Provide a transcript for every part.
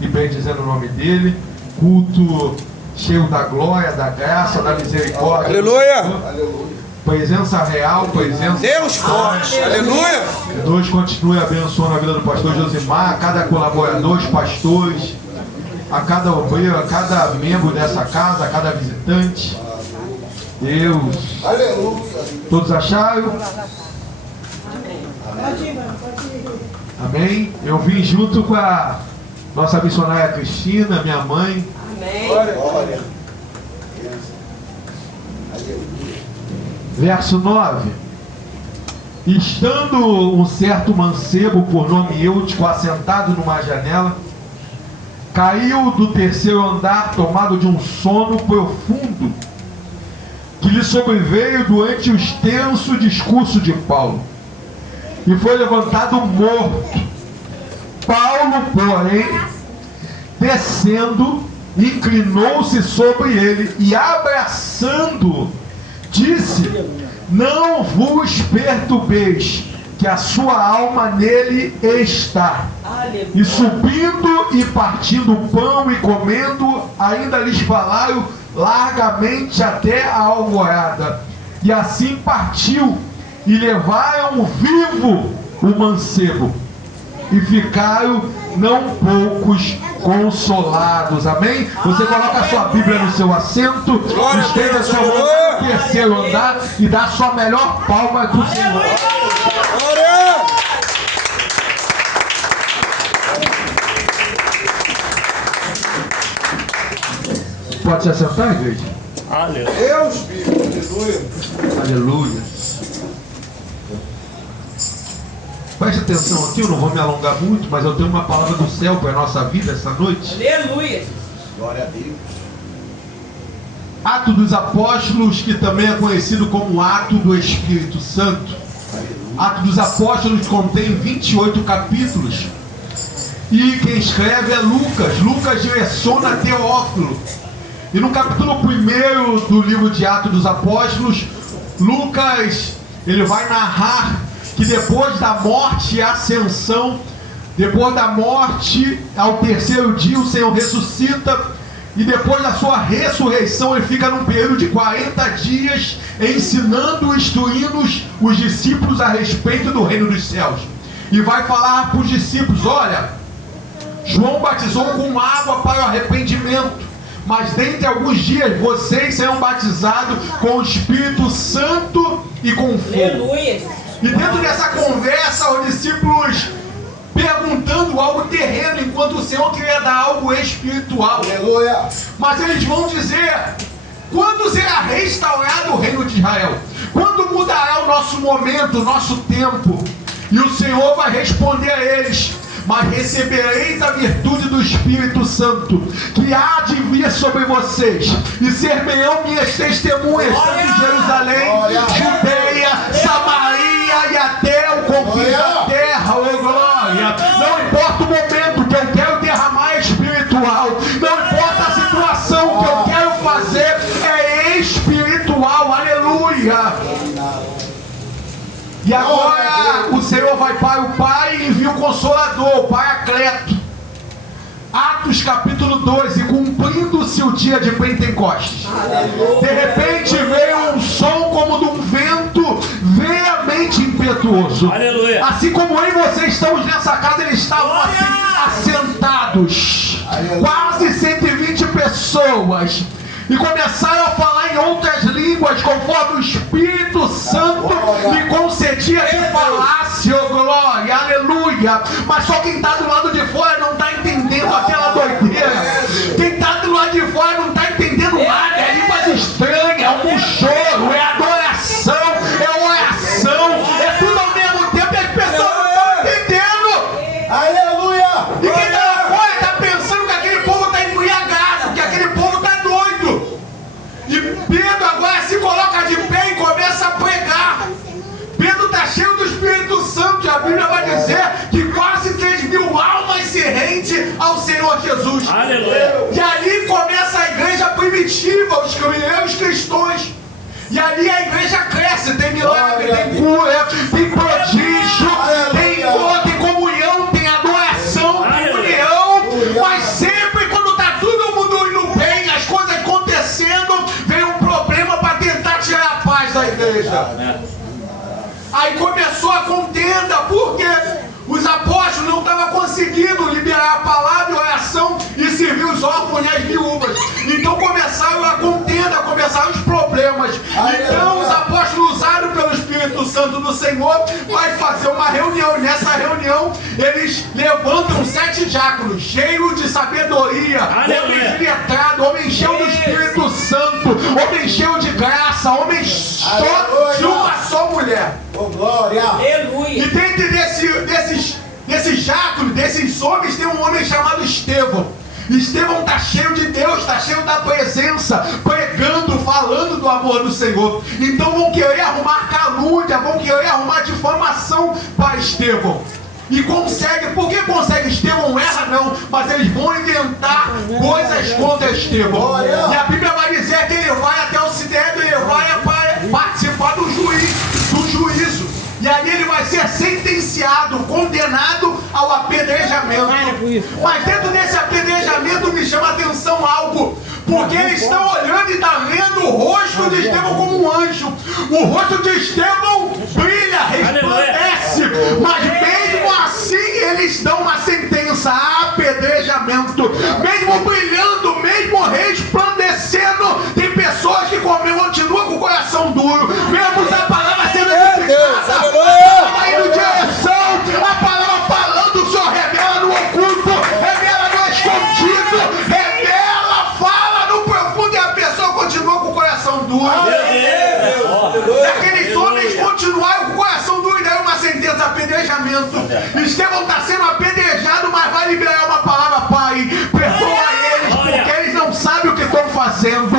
e bendizendo o nome dele. Culto cheio da glória, da graça, da misericórdia. Aleluia! Presença real, presença... Deus forte! Aleluia! Que Deus continue abençoando a vida do pastor Josimar, a cada colaborador, os pastores, a cada obreiro, a cada membro dessa casa, a cada visitante. Deus. Aleluia! Todos acharam? Amém? Eu vim junto com a nossa missionária Cristina, minha mãe. Amém. Glória! Verso 9. Estando um certo mancebo, por nome Eutico, assentado numa janela, caiu do terceiro andar, tomado de um sono profundo, que lhe sobreveio durante o extenso discurso de Paulo, e foi levantado morto. Paulo, porém, descendo, inclinou-se sobre ele e, abraçando, disse: não vos perturbeis, que a sua alma nele está. E subindo e partindo o pão e comendo, ainda lhes falaram largamente até a alvorada. E assim partiu, e levaram vivo o mancebo, e ficaram não poucos consolados. Amém? Você coloca a sua Bíblia no seu assento, estenda a sua mão no terceiro andar e dá a sua melhor palma do Senhor. Glória! Pode se assentar, igreja? Deus vive! Aleluia! Aleluia. Preste atenção aqui, eu não vou me alongar muito, mas eu tenho uma palavra do céu para a nossa vida essa noite. Aleluia. Glória a Deus! Atos dos Apóstolos, que também é conhecido como Ato do Espírito Santo. Atos dos Apóstolos contém 28 capítulos. E quem escreve é Lucas. Lucas direciona a Teófilo. E no capítulo 1 do livro de Atos dos Apóstolos, Lucas ele vai narrar que depois da morte e ascensão, depois da morte, ao terceiro dia o Senhor ressuscita. E depois da sua ressurreição, ele fica num período de 40 dias ensinando e instruindo os discípulos a respeito do reino dos céus. E vai falar para os discípulos: olha, João batizou com água para o arrependimento, mas dentre alguns dias vocês serão batizados com o Espírito Santo e com fogo. Aleluia. E dentro dessa conversa, os discípulos perguntando algo terreno, enquanto o Senhor queria dar algo espiritual. Aleluia! Mas eles vão dizer: quando será restaurado o reino de Israel? Quando mudará o nosso momento, o nosso tempo? E o Senhor vai responder a eles: mas recebereis a virtude do Espírito Santo, que há de vir sobre vocês, e ser-me-ão minhas testemunhas, tanto em Jerusalém, Judeia, Samaria e até o confim da terra. Oh glória! Não importa o momento que eu quero derramar espiritual, não importa a situação que eu quero fazer, é espiritual. Aleluia! E agora o Senhor vai para o Pai e envia o Consolador, o Paracleto. Atos capítulo 2, e cumprindo-se o dia de Pentecostes, de repente veio um som como de um vento veemente impetuoso. Aleluia. Assim como eu e você estamos nessa casa, eles estavam assim, assentados, quase 120 pessoas, e começaram a falar em outras línguas, conforme o Espírito Santo me concedia que falasse. Oh glória, aleluia. Mas só quem está do lado de fora não está entendendo aquela doideira. Quem está do lado de fora não está entendendo nada. É línguas estranhas, é um choro, é adoração, é oração, é tudo ao mesmo tempo e as pessoas não estão entendendo. Aleluia! E quem está lá fora está pensando que aquele povo está embriagado, que aquele povo está doido. E Pedro agora se coloca de pé e começa a pregar. Pedro está cheio do Espírito Santo, e a Bíblia vai dizer que quase 3.000 almas se rendem ao Senhor Jesus. Aleluia. E ali começa a igreja primitiva, os primeiros cristãos. E ali a igreja cresce, tem milagre, tem cura, tem prodígio, tem comunhão, tem adoração, tem união. Mas igreja. Aí começou a contenda, porque os apóstolos não estavam conseguindo liberar a palavra e oração e servir os órfãos e as viúvas. Então começaram a contenda, começaram os problemas. Então os apóstolos, usados pelo Espírito Santo do Senhor, vai fazer uma reunião. E nessa reunião eles levantam 7 diáconos, cheios de sabedoria, homens letrados, homens cheios do Espírito Santo, homens cheios de graça, homens só de uma só mulher. Oh, glória! E dentro desses diáconos, desses homens, tem um homem chamado Estevão. Estevão está cheio de Deus, está cheio da presença, pregando, falando do amor do Senhor. Então vão querer arrumar calúnia, vão querer arrumar difamação para Estevão. E consegue, por que consegue? Estevão não erra não, mas eles vão inventar coisas contra Estevão. E a Bíblia vai dizer que ele vai até o Sinédrio, ele vai participar do juízo. E aí ele vai ser sentenciado, condenado ao apedrejamento. Mas dentro desse apedrejamento me chama a atenção algo. Porque eles estão olhando e estão vendo o rosto de Estevão como um anjo. O rosto de Estevão brilha, resplandece. Mas mesmo assim eles dão uma sentença, apedrejamento. Mesmo brilhando, mesmo resplandecendo, tem pessoas que continuam com o coração duro. Vemos a palavra sendo edificada, a palavra indo em direção, a palavra falando, o Senhor revela no oculto, revela no escondido, revela, fala no profundo e a pessoa continua com o coração duro. E aqueles homens continuaram com o coração duro e deram uma sentença, apedrejamento. Estevão está sendo apedrejado, mas vai liberar uma palavra, Pai, perdoa eles, porque eles não sabem o que estão fazendo.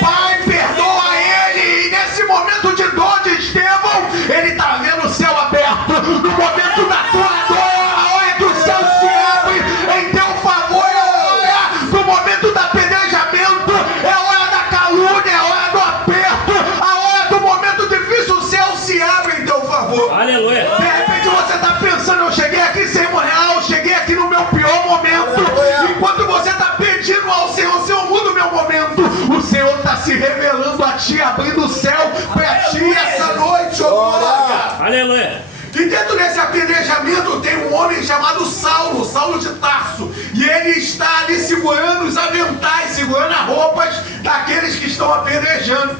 Pai, perdoa ele. E nesse momento de dor de Estevão, ele está vendo o céu aberto. No momento da tua dor, a hora que o céu se abre em teu favor, é a hora do momento do apedrejamento, é a hora da calúnia, é a hora do aperto, a hora do momento difícil, o céu se abre em teu favor. Aleluia. De repente você está pensando, eu cheguei aqui sem real, eu cheguei aqui no meu pior momento. Enquanto você está pedindo ao Senhor, Senhor, muda o meu momento, o Senhor está se revelando a ti, abrindo o céu para ti essa noite, oh glória. Aleluia. E dentro desse apedrejamento tem um homem chamado Saulo, Saulo de Tarso. E ele está ali segurando os aventais, segurando as roupas daqueles que estão apedrejando.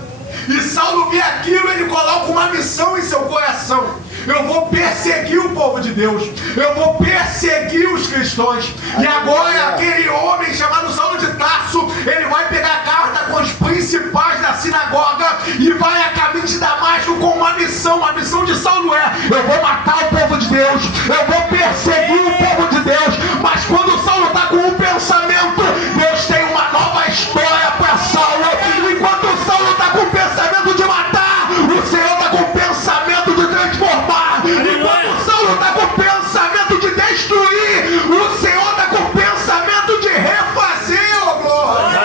E Saulo vê aquilo, ele coloca uma missão em seu coração. Eu vou perseguir o povo de Deus. Eu vou perseguir os cristãos. E agora aquele homem chamado Saulo de Tarso, ele vai pegar a carta com os principais da sinagoga e vai a caminho de Damasco com uma missão. A missão de Saulo é: eu vou matar o povo de Deus, eu vou perseguir o povo de Deus. Mas quando Saulo está com um pensamento, Deus tem uma nova história para Saulo. Enquanto Saulo está com o pensamento de matar, o Senhor está com o pensamento de transformar. Enquanto Saulo está com o pensamento de destruir, o Senhor está com o pensamento de refazer, oh glória.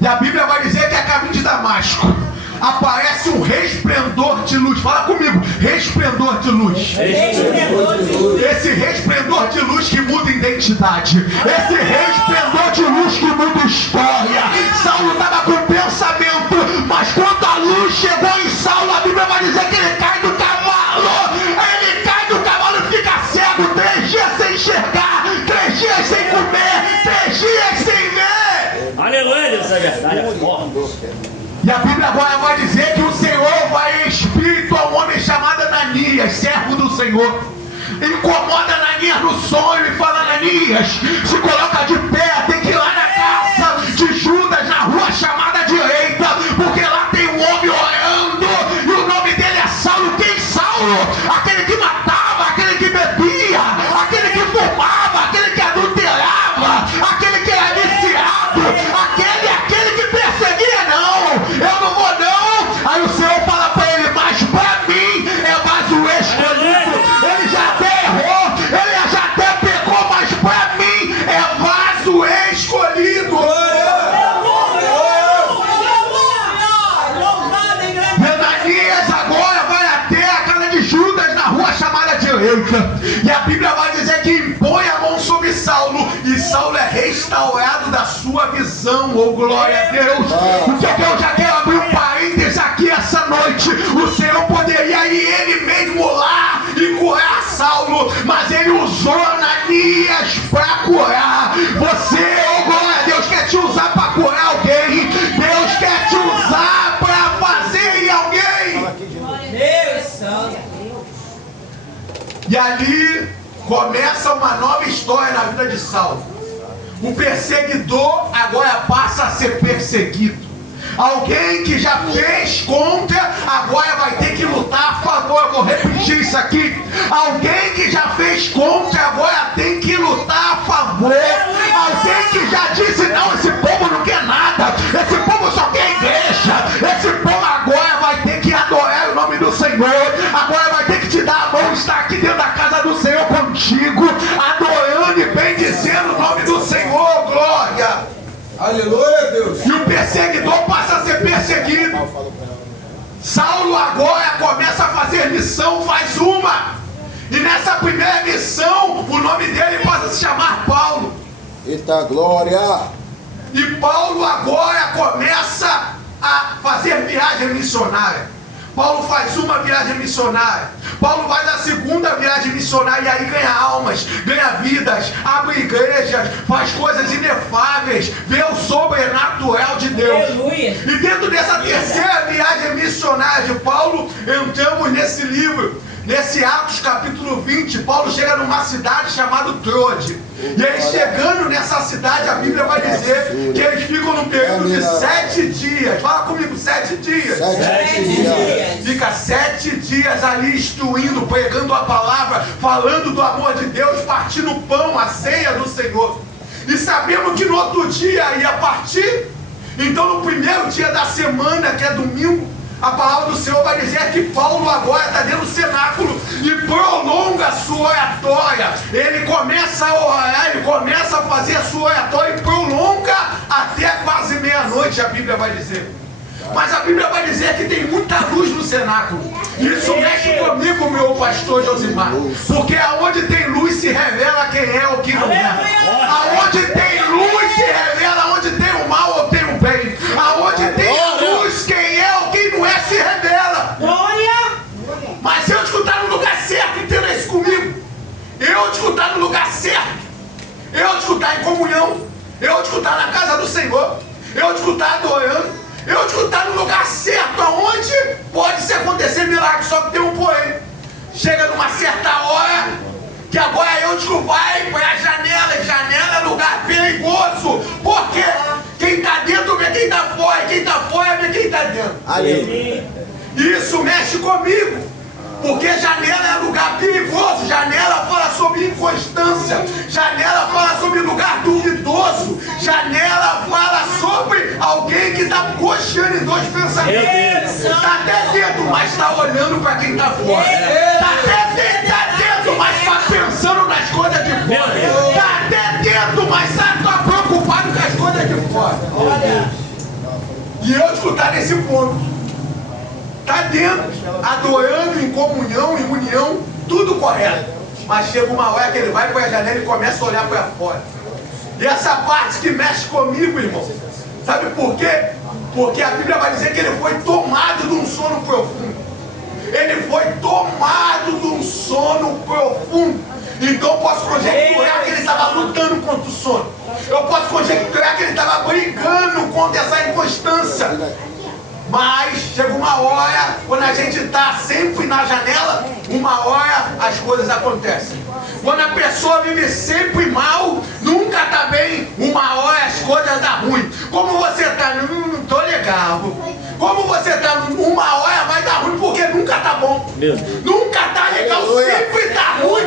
E a Bíblia vai dizer que a caminho de Damasco aparece um resplendor de luz. Fala comigo, resplendor de luz. Esse resplendor de luz que muda identidade. Esse resplendor de luz que muda história. Saulo estava com pensamento, mas quando a luz chegou em Saulo, a Bíblia vai dizer que ele cai do cavalo. Ele cai do cavalo e fica cego. 3 dias sem enxergar, 3 dias sem comer, 3 dias sem ver. Aleluia, isso é verdade. E a Bíblia agora vai dizer que o Senhor vai em espírito a um homem chamado Ananias, servo do Senhor. Incomoda Ananias no sonho e fala: Ananias, se coloca de pé, tem que ir lá na casa de Judas, na rua chamada Direita, porque lá tem um homem orando e o nome dele é Saulo. Quem Saulo? Aquele que matava, aquele que bebia, aquele que fumava, aquele que adulterava, aquele que era viciado, aquele que perseguia. Não, eu não vou não. Aí o Senhor fala para ele: mas para mim é mais um escolhido. Ele já até errou, ele já até pecou, mas para mim é vaso escolhido. Ananias agora vai até a casa de Judas na rua chamada Direita. E a Bíblia vai dizer que impõe a mão sobre Saulo e Saulo é restaurado da sua visão. Oh glória a Deus. O que eu já quero abrir um parênteses noite, o Senhor poderia ir ele mesmo lá e curar Saulo, mas ele usou Ananias para curar. Você, oh glória a Deus, quer te usar para curar alguém. Deus quer te usar para fazer em alguém. Deus santo. E ali começa uma nova história na vida de Saulo. O perseguidor agora passa a ser perseguido. Alguém que já fez contra, agora vai ter que lutar a favor. Eu vou repetir isso aqui. Alguém que já fez contra, agora tem que lutar a favor. Alguém que já disse, não, esse povo não quer nada, esse povo só quer igreja, esse povo agora vai ter que adorar o nome do Senhor, agora vai ter que te dar a mão, estar aqui dentro da casa do Senhor contigo, adorando e bendizendo o nome do Senhor. Glória! Aleluia, Deus. E o perseguidor passa a ser perseguido. Saulo agora começa a fazer missão, faz uma. E nessa primeira missão, o nome dele passa a se chamar Paulo. Eita glória. E Paulo agora começa a fazer viagem missionária. Paulo faz uma viagem missionária. Paulo vai na segunda viagem missionária e aí ganha almas, ganha vidas, abre igrejas, faz coisas inefáveis, vê o sobrenatural de Deus. Aleluia. E dentro dessa terceira viagem missionária de Paulo, entramos nesse livro, nesse Atos capítulo 20. Paulo chega numa cidade chamada Troade. E aí chegando nessa cidade, a Bíblia vai dizer que eles ficam num período de 7 dias. Fala comigo, 7 dias. 7 dias. Fica 7 dias ali instruindo, pregando a palavra, falando do amor de Deus, partindo o pão, a ceia do Senhor. E sabemos que no outro dia ia partir. Então no primeiro dia da semana, que é domingo, a palavra do Senhor vai dizer que Paulo agora está dentro do cenáculo e prolonga a sua oratória. Ele começa a orar, ele começa a fazer a sua oratória e prolonga até quase meia-noite, a Bíblia vai dizer. Mas a Bíblia vai dizer que tem muita luz no cenáculo. Isso mexe comigo, meu pastor Josimar. Porque aonde tem luz se revela quem é ou quem não é. Aonde tem luz se revela onde tem o mal ou tem o bem. Aonde tem a luz, quem é ou quem não é se revela. Glória. Mas se eu escutar no lugar certo, entenda isso comigo. Eu escutar no lugar certo, eu escutar em comunhão, eu escutar na casa do Senhor, eu escutar adorando, eu escutar no lugar certo, aonde pode se acontecer milagre, só que tem um porém. Chega numa certa hora, que agora eu digo, vai para a janela, e janela é lugar perigoso, porque quem está dentro vê quem está fora, e quem está fora vê quem está dentro. Aleluia. Isso mexe comigo, porque janela é lugar perigoso, janela fala sobre inconstância, janela fala sobre lugar duvidoso, janela fala sobre alguém que está coxando em dois pensamentos. Está até dentro, mas está olhando para quem está fora. Está até dentro, mas está pensando nas coisas de fora. Está até dentro, mas está preocupado com as coisas de fora. E eu escutar nesse ponto. Está dentro, adorando em comunhão, em união, tudo correto. Mas chega uma hora que ele vai para a janela e começa a olhar para fora. E essa parte que mexe comigo, irmão, sabe por quê? Porque a Bíblia vai dizer que ele foi tomado de um sono profundo. Ele foi tomado de um sono profundo. Então eu posso conjecturar que ele estava lutando contra o sono. Eu posso conjecturar que ele estava brigando contra essa inconstância. Mas chega uma hora, quando a gente está sempre na janela, uma hora as coisas acontecem. Quando a pessoa vive sempre mal, nunca está bem, uma hora as coisas dão ruim. Como você está? Não tô legal. Como você está? Uma hora vai dar ruim porque nunca está bom. Nunca está legal, sempre está ruim.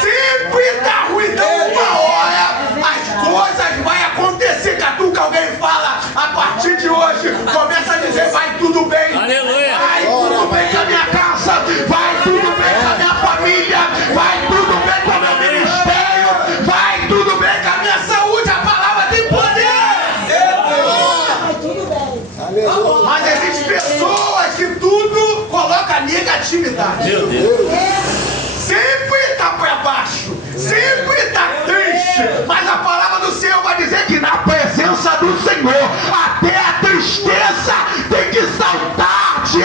Sempre está ruim. Então uma hora as coisas vão acontecer. Catuca, alguém fala, a partir de hoje, começa a dizer, vai tudo bem. Aleluia. Vai tudo bem com a minha casa, vai tudo bem com a minha família, vai tudo bem com o meu ministério, vai tudo bem com a minha saúde. A palavra tem poder. Mas existem pessoas que tudo coloca negatividade. Meu Deus. Sempre está para baixo, sempre está triste, mas a palavra do Senhor vai dizer que na presença do Senhor até a tristeza tem que saltar de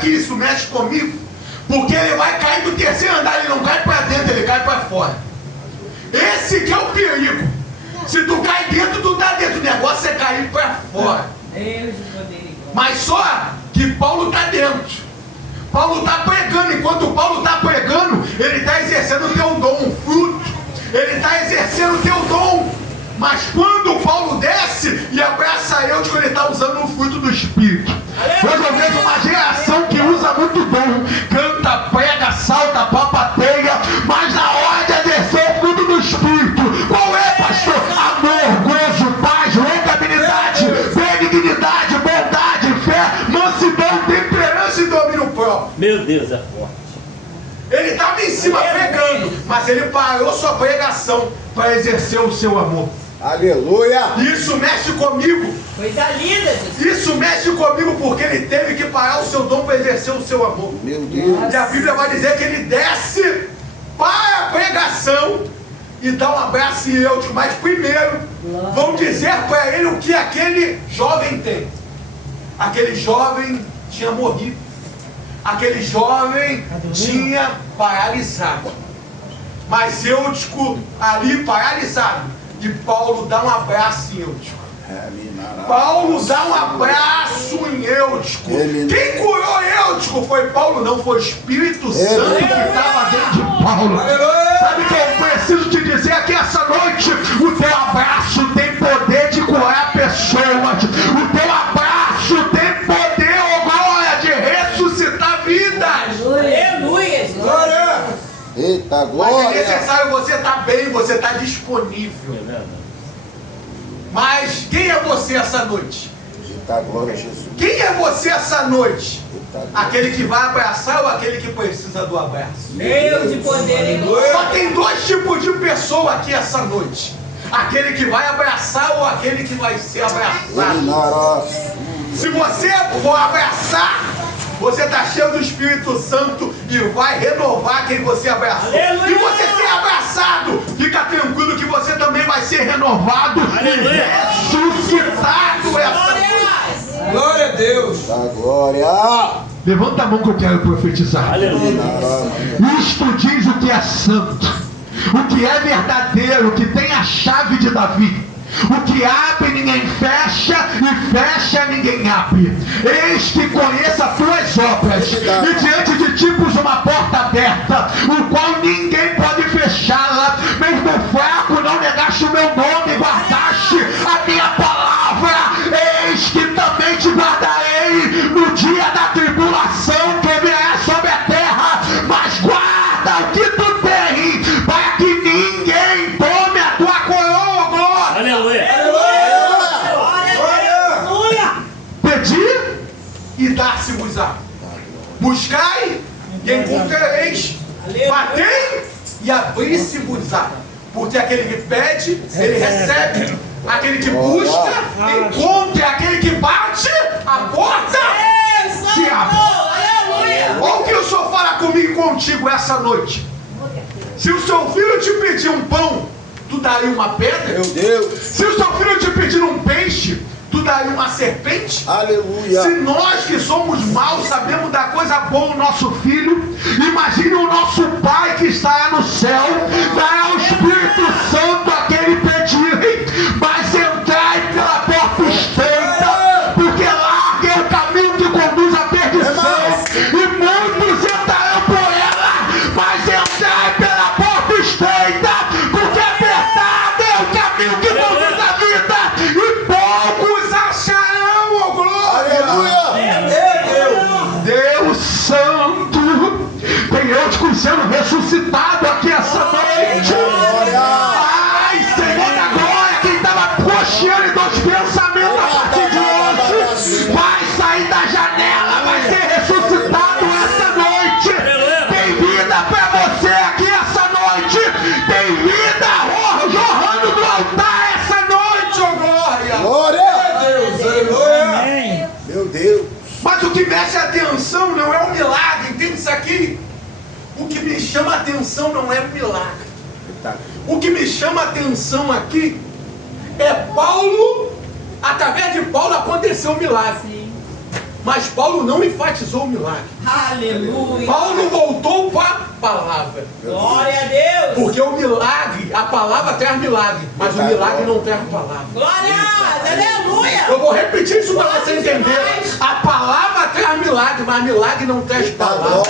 aqui, isso mexe comigo, porque ele vai cair do terceiro andar, ele não cai para dentro, ele cai para fora. Esse que é o perigo. Se tu cai dentro, tu tá dentro, o negócio é cair para fora. Mas só que Paulo está dentro. Paulo está pregando, enquanto Paulo está pregando, ele está exercendo o teu dom, o fruto. Ele está exercendo o teu dom. Mas quando Paulo desce e abraça Eutico, ele está usando o fruto do Espírito. Hoje eu vejo uma geração que usa muito dom, canta, prega, salta, papateia, mas na hora de exercer o fruto do Espírito, qual é, pastor? Amor, gozo, paz, longanimidade, benignidade, bondade, fé, mansidão, temperança e domínio próprio. Meu Deus, é forte. Ele estava em cima pregando, mas ele parou sua pregação para exercer o seu amor. Aleluia. Isso mexe comigo. Coisa linda, Jesus. Isso mexe comigo porque ele teve que parar o seu dom para exercer o seu amor. Meu Deus. E a Bíblia vai dizer que ele desce para a pregação e dá um abraço em Eutico. Mas primeiro, vão dizer para ele o que aquele jovem tem. Aquele jovem tinha morrido. Aquele jovem tinha paralisado. Mas Eutico ali paralisado. E Paulo dá um abraço em Eutico. Paulo dá um abraço em Eutico. Quem curou Eutico foi Paulo, não foi o Espírito Santo que estava dentro de Paulo. Sabe o que eu preciso te dizer aqui essa noite? O teu abraço tem poder de curar pessoas. O teu abraço tem poder, oh glória, de ressuscitar vidas. Aleluia. Glória. Eita Mas é glória. necessário você estar bem, você estar disponível. Mas quem é você essa noite? Eita glória, Jesus. Quem é você essa noite? Eita glória. Aquele que vai abraçar ou aquele que precisa do abraço? Deus de poder e glória. Só tem dois tipos de pessoa aqui essa noite: aquele que vai abraçar ou aquele que vai ser abraçado. Nará. Se você for abraçar, você está cheio do Espírito Santo e vai renovar quem você abraçou. Aleluia! Se você ser abraçado, fica tranquilo que você também vai ser renovado Aleluia! e ressuscitado essa noite. Glória a Deus. Eita glória. Levanta a mão que eu quero profetizar. Aleluia. Isto diz o que é santo, o que é verdadeiro, o que tem a chave de Davi. O que abre ninguém fecha, e fecha ninguém abre. Eis que conheça as tuas obras, e diante de ti pus uma porta aberta, o qual ninguém pode fechá-la. Mesmo fraco não negaste o meu nome, guardaste a minha palavra. Eis que também te guardarei no dia da tribulação que virá sobre a terra. Mas guarda o que tu tem, para que ninguém tome a tua coroa, glória. Aleluia. Pedi e dar-se-vos-á. Buscai e encontrareis. Batei e abrir-se-vos-á. Porque aquele que pede, ele recebe. Aquele que busca, encontra. Aquele que bate, a porta se abre. Olha o que o Senhor fala comigo e contigo essa noite. Se o seu filho te pedir um pão, tu daria uma pedra? Meu Deus. Se o seu filho te pedir um peixe, tu daria uma serpente? Aleluia. Se nós que somos maus sabemos dar coisa boa ao nosso filho, imagine o nosso Pai que está no céu, dará ao Espírito Santo aquele pedir. Mas entrai pela porta estreita, porque larga é o caminho que conduz à perdição, e muitos entrarão por ela. Mas entrai pela porta estreita, porque apertado é o caminho que conduz à vida, e poucos acharão, oh glória. Aleluia. Deus Santo, tem Eutico sendo ressuscitado aqui essa noite. Ai, Senhor da glória, quem estava cocheando em dois pensamentos a partir de hoje, vai sair da janela, vai ser ressuscitado essa noite. Tem vida para você aqui essa noite. Tem vida jorrando do altar essa noite, oh glória. Glória. Deus, aleluia. Meu Deus. Mas o que mexe a atenção não é o milagre, entende isso aqui? O que me chama a atenção não é o milagre. O que me chama a atenção aqui é Paulo, através de Paulo aconteceu um milagre. Mas Paulo não enfatizou o milagre. Aleluia. Paulo voltou para a palavra. Glória a Deus. Porque o milagre, a palavra traz milagre, mas o milagre não traz a palavra. Glória a Deus. Aleluia. Eu vou repetir isso para você Glória entender. demais. A palavra traz milagre, mas milagre não traz palavra.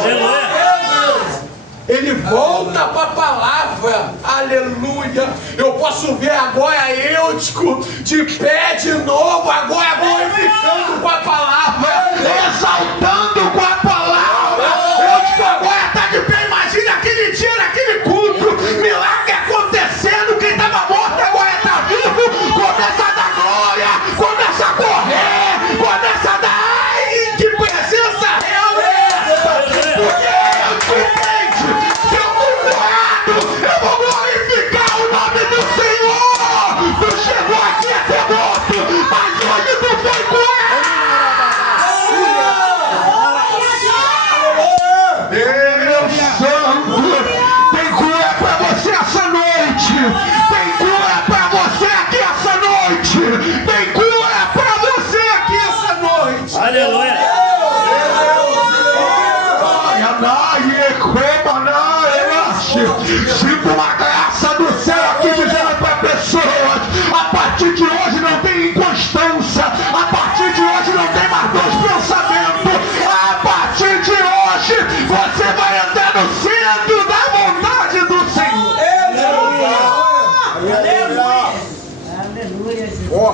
Ele volta para a palavra. Aleluia. Eu posso ver agora Eutico de pé de novo, agora glorificando com a palavra, exaltando com a palavra. Eutico agora está de pé. Imagina aquele dia, naquele culto, milagre acontecendo. Quem estava morto agora está vivo. Começa a dar glória, começa a correr, começa a dar. Ai, que presença real é essa? Porque eu te entendo. Eu vou glorificar o nome do Senhor. Tu chegou aqui a ser morto, mas hoje tu foi curado. Deus Santo, tem cura pra você essa noite. Tem cura pra você aqui essa noite. Tem cura pra você aqui essa noite. Aleluia. Sinto uma graça do céu aqui dizendo para pessoas: a partir de hoje não tem inconstância, a partir de hoje não tem mais dois pensamentos, a partir de hoje você vai andar no centro da vontade do Senhor. Aleluia.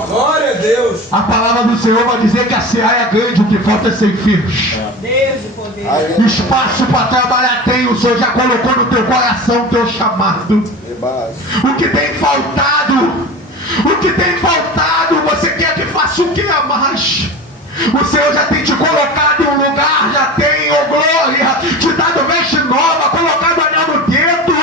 Glória a Deus. A palavra do Senhor vai dizer que a seara é grande, o que falta é ceifeiros. Deus de poder. Espaço para trabalhar tem, o Senhor já colocou no teu coração o teu chamado. O que tem faltado, você quer que faça o que a mais? O Senhor já tem te colocado em um lugar, já tem, oh glória, te dado veste nova, colocado anel no dedo,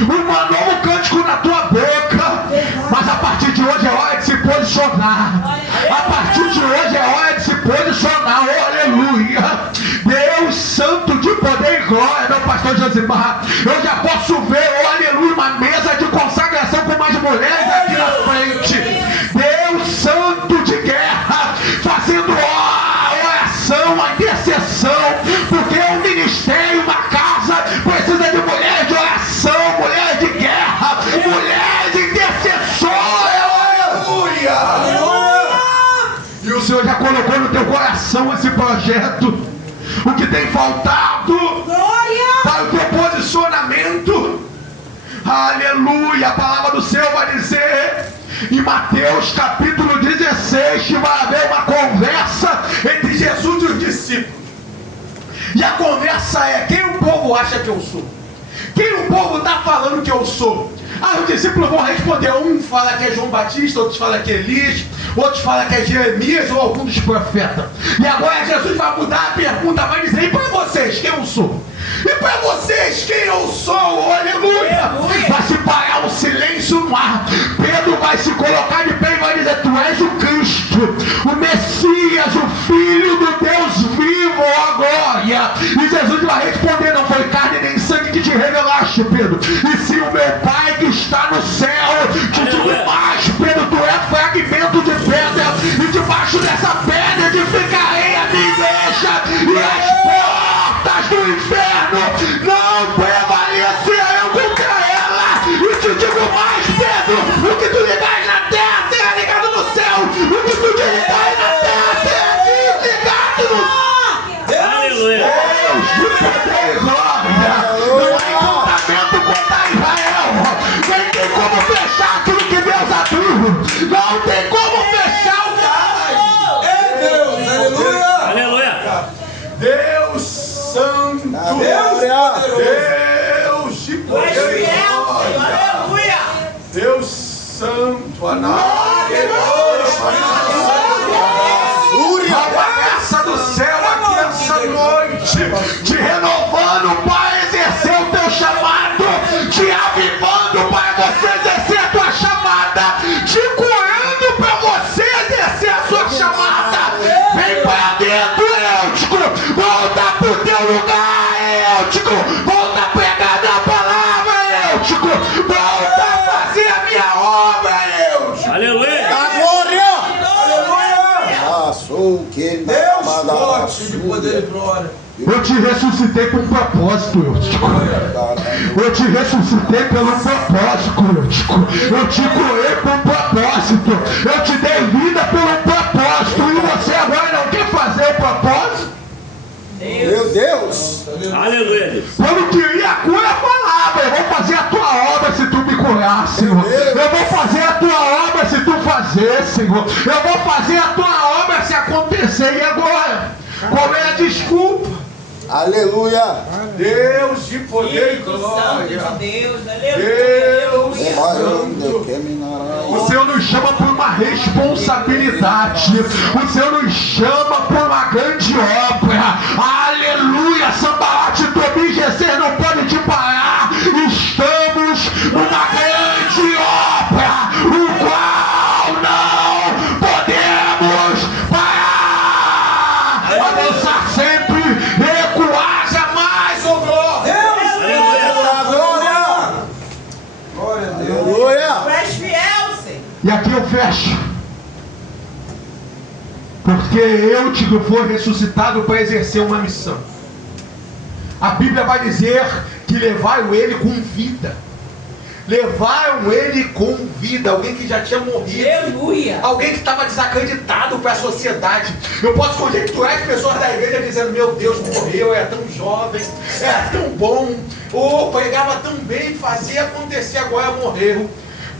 um novo cântico na tua boca. Mas a partir de hoje é hora de se posicionar. A partir de hoje é hora de se posicionar. Oh, aleluia. Deus Santo de poder e glória, meu pastor Josimar. Eu já posso ver, oh aleluia, uma mesa de consagração com mais mulheres aqui na frente. Deus Santo de guerra, fazendo a oração, a intercessão, porque o ministério, uma casa, precisa de mulheres de oração, mulheres de guerra, mulheres de intercessão. Aleluia! E o Senhor já colocou no teu coração esse projeto. O que tem faltado para o teu posicionamento. Aleluia! A palavra do Senhor vai dizer em Mateus capítulo 16 que vai haver uma conversa entre Jesus e os discípulos. E a conversa é: quem o povo acha que eu sou? Quem o povo está falando que eu sou? Os discípulos vão responder. Um fala que é João Batista, outros falam que é Elias, outros falam que é Jeremias ou algum dos profetas. E agora Jesus vai mudar a pergunta, vai dizer: e para vocês, quem eu sou? E para vocês, quem eu sou? Aleluia! Vai se parar um silêncio no ar. Pedro vai se colocar de pé e vai dizer: tu és o Cristo, o Messias, o Filho do Deus vivo, ó glória. E Jesus vai responder: não foi carne nem sangue que te revelaste, Pedro, e sim o meu Pai que está no céu. Te digo mais, Pedro, tu és fragmento de pedra, e debaixo dessa pedra edificarei a minha igreja, e as portas do inferno não prevalecerão contra ela. E te digo mais, Pedro, o que tu ligares na terra será ligado no céu, o que tu desligares na terra será desligado no céu. Aleluia. Deus de poder e glória. Não há encantamento contra Israel. Nem tem como fechar aquilo que Deus abriu. Não tem como fechar o cara. É Deus. Aleluia. Aleluia. Deus Santo. Deus de Tu és poder e fiel, Senhor. glória. Aleluia. Deus Santo. A promessa do céu aqui essa noite, te renovando para exercer o teu chamado, te avivando para você exercer a tua chamada, te curando para você exercer a sua chamada. Vem para dentro, Eutico, volta pro teu lugar, Eutico, volta a pregar na palavra, Eutico, volta a fazer a minha obra, Eutico. Aleluia. A glória! Aleluia! Deus forte. glória. Eu te ressuscitei com um propósito, Eutico. Eu te ressuscitei pelo propósito, Eutico. Eu te curei com um propósito. Eu te dei vida pelo propósito. E você agora não quer fazer o propósito? Meu Deus. Aleluia, Deus. Quando queria a cura, eu falava: eu vou fazer a tua obra se tu me curar, Senhor. Eu vou fazer a tua obra se tu fazer, Senhor. Eu vou fazer a tua obra se acontecer. E agora? Qual é a desculpa? Aleluia. Deus de poder e Espírito Santo glória. de Deus. Deus. Aleluia. O Senhor nos chama por uma responsabilidade. O Senhor nos chama por uma grande obra. Aleluia. Sambalat, Tobi, Gesser não pode te parar. Estamos numa grande obra, o qual não podemos parar. Avançar sempre, recuar jamais, ô glória. Glória a Deus. Aleluia. Tu és fiel, Senhor. E aqui eu fecho. Porque Eutico foi ressuscitado para exercer uma missão. A Bíblia vai dizer que levaram ele com vida. Levaram ele com vida. Alguém que já tinha morrido. Aleluia. Alguém que estava desacreditado para a sociedade. Eu posso conjecturar as pessoas da igreja dizendo: meu Deus, morreu, é tão jovem, é tão bom, pregava tão bem, fazia acontecer, agora morreu.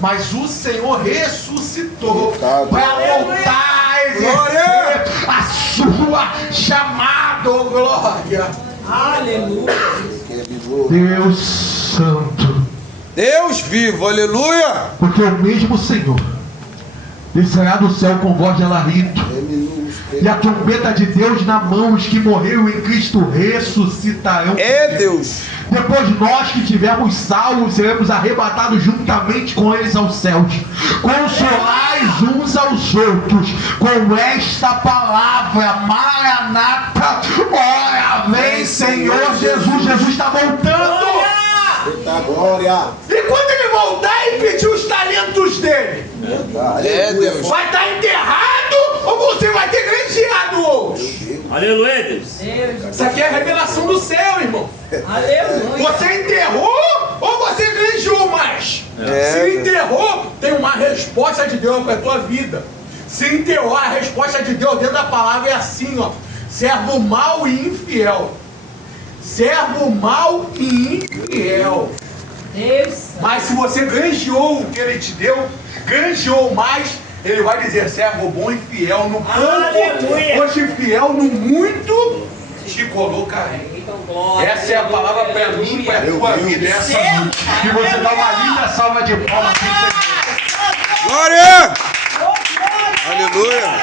Mas o Senhor ressuscitou para voltar a exercer a sua chamada, oh glória. Aleluia. Deus Santo. Deus vivo, aleluia. Porque o mesmo Senhor descerá do céu com voz de alarido, e a trombeta de Deus na mão. Os que morreram em Cristo ressuscitarão. É Deus. Depois nós que tivermos salvos seremos arrebatados juntamente com eles aos céus. Consolais uns aos outros com esta palavra: Maranata, ora vem Senhor Jesus. Jesus está voltando. Eita glória. E quando ele voltar e pedir os talentos dele, É Deus. vai estar enterrado ou você vai ter granjeado hoje? Aleluia, Deus. Deus. Isso aqui é a revelação do céu, irmão. Aleluia. Você enterrou ou você granjeou mais? Se enterrou, tem uma resposta de Deus para a tua vida. Se enterrou, a resposta de Deus dentro da palavra é assim, ó: servo mau e infiel. Servo mau e infiel. Deus. Mas se você granjeou o que ele te deu, granjeou mais, ele vai dizer: servo bom e fiel no pouco, Aleluia. hoje fiel no muito, te colocarei. Então, glória. Essa é a palavra para mim e para a tua vida essa noite. E você dá uma linda salva de palmas. Glória. Aleluia.